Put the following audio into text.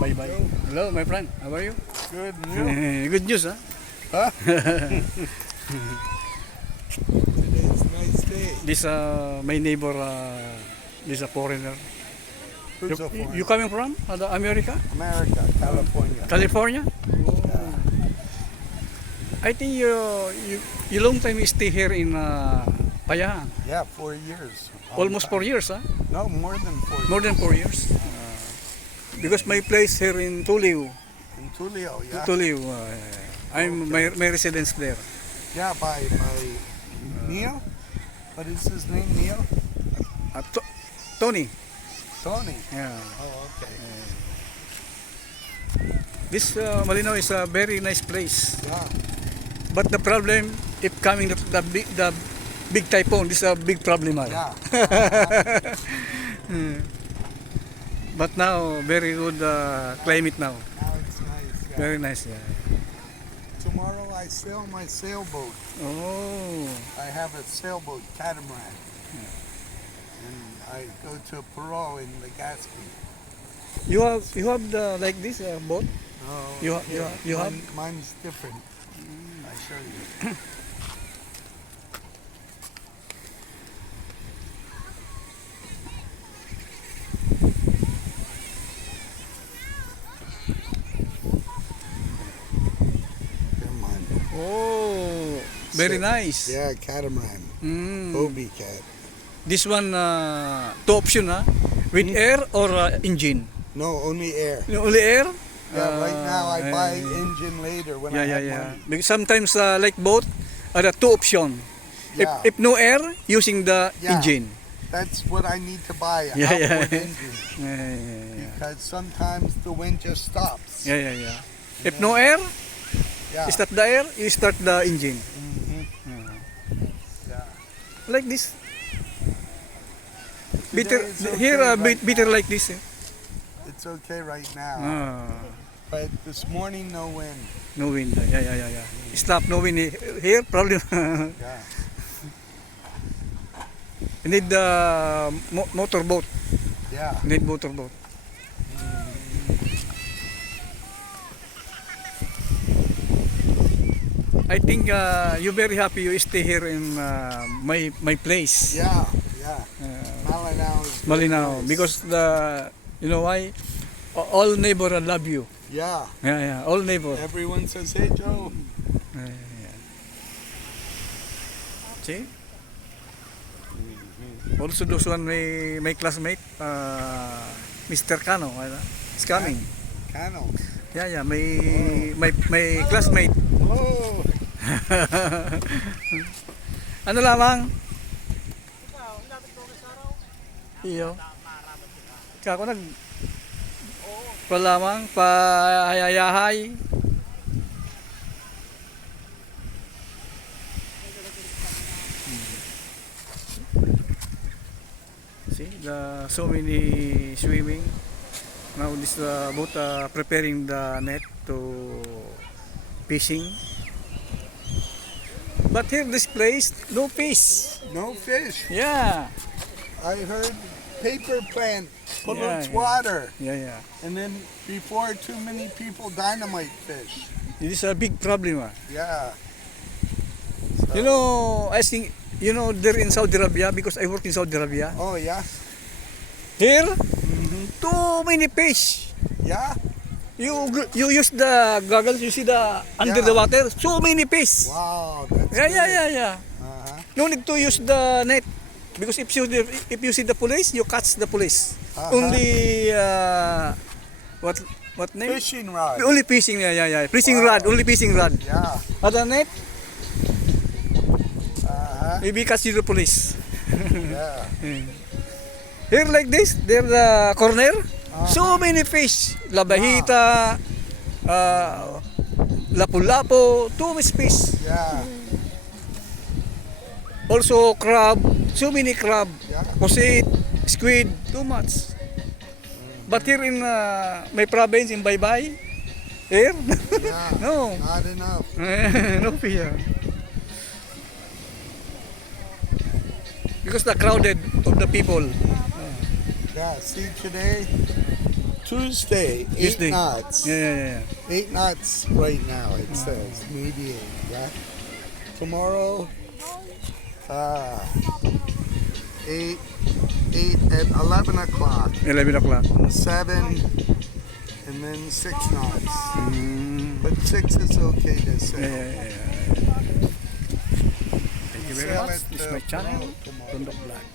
Bye-bye. Hello, my friend. How are you? Good. And you? Good news, huh? Huh? Today's a nice day. This my neighbor, this a foreigner. Who's a foreigner? You coming from America? America, California. California? Yeah. I think you long time you stay here in Payahan. Yeah, 4 years. Almost 4 years, huh? No, more than 4 years. More than 4 years. Because my place here in Tuliw. In Tulio, yeah. Tuliw. I'm my residence there. Yeah, by Neil? What is his name, Neil? Tony. Tony. Yeah. Oh, okay. This Malinaw is a very nice place. Yeah. But the problem, if coming the big typhoon, this is a big problem. Yeah. But now, very good climate now. Now it's nice. Yeah. Very nice. Yeah. Tomorrow I sail my sailboat. Oh. I have a sailboat, catamaran. And I go to Peru in Legazpi. You have the like this boat? Oh, You have? Mine's different. I show you. They're mine. Oh, very nice. Yeah, catamaran. Mm. Bobby cat. This one two option, huh? With air or engine? No, only air. Only air? Yeah, right now I buy engine later when I have money. Because sometimes like boat, the two option. Yeah. If no air, using the Yeah. engine. That's what I need to buy, a Yeah, yeah. outboard engine. Yeah. Because sometimes the wind just stops. Yeah. If no air, Yeah. start the air, you start the engine. Mhm. Yeah. Like this. Bitter it's okay here, right bitter like this. It's okay right now. Ah, But this morning, no wind. no wind. Yeah. Stop, no wind here. Problem. Yeah. You need the motorboat. Yeah. Need motorboat. I think you're very happy you stay here in my place. Yeah. Malinao is very Malinaw, nice. because you know why? All neighbor love you. Yeah. Yeah. All neighbor. Everyone says, "Hey, Joe." Yeah. See? Also those one my classmate, Mr. Cano, is coming. Cano. Yeah. My classmate. Hello. Ano lamang? Iyo. Kako nag lamang pahayahay. See, so many swimming. Now this boat preparing the net to fishing. But here this place, no fish. No fish. Yeah. I heard paper plant pollutes Yeah. water. Yeah. And then before too many people dynamite fish. This is a big problem. Yeah. You know, I think, there in Saudi Arabia, because I work in Saudi Arabia. Oh, yeah. Here, Mm-hmm. too many fish. Yeah. You use the goggles, you see the under the water, so many fish. Wow. That's Yeah. Uh-huh. No need to use the net. Because if you see the police, you catch the police. Uh-huh. Only what name? Fishing rod. Only fishing, yeah. Fishing Wow. rod, only fishing rod. Yeah. Other net, Uh-huh. maybe catch the police. Yeah. Here like this, there the corner, so many fish. Labahita, lapu-lapu, too much fish. Yeah. Also crab, so many crab. Yeah. Pusit, squid, too much. But here in my province in BAYBAY, here, Yeah. no, Not enough. no fish. Because the crowded of the people. Yeah. See today, Tuesday, 8 Tuesday. knots. Yeah. 8 knots right now, it says. Median, yeah. Tomorrow, 8 at 11 o'clock. 11 o'clock. 7, and then 6 knots. Mm. But 6 is okay to sail. Yeah. Thank you very Sail much. at, This is my channel, tomorrow. Tundok Vlog.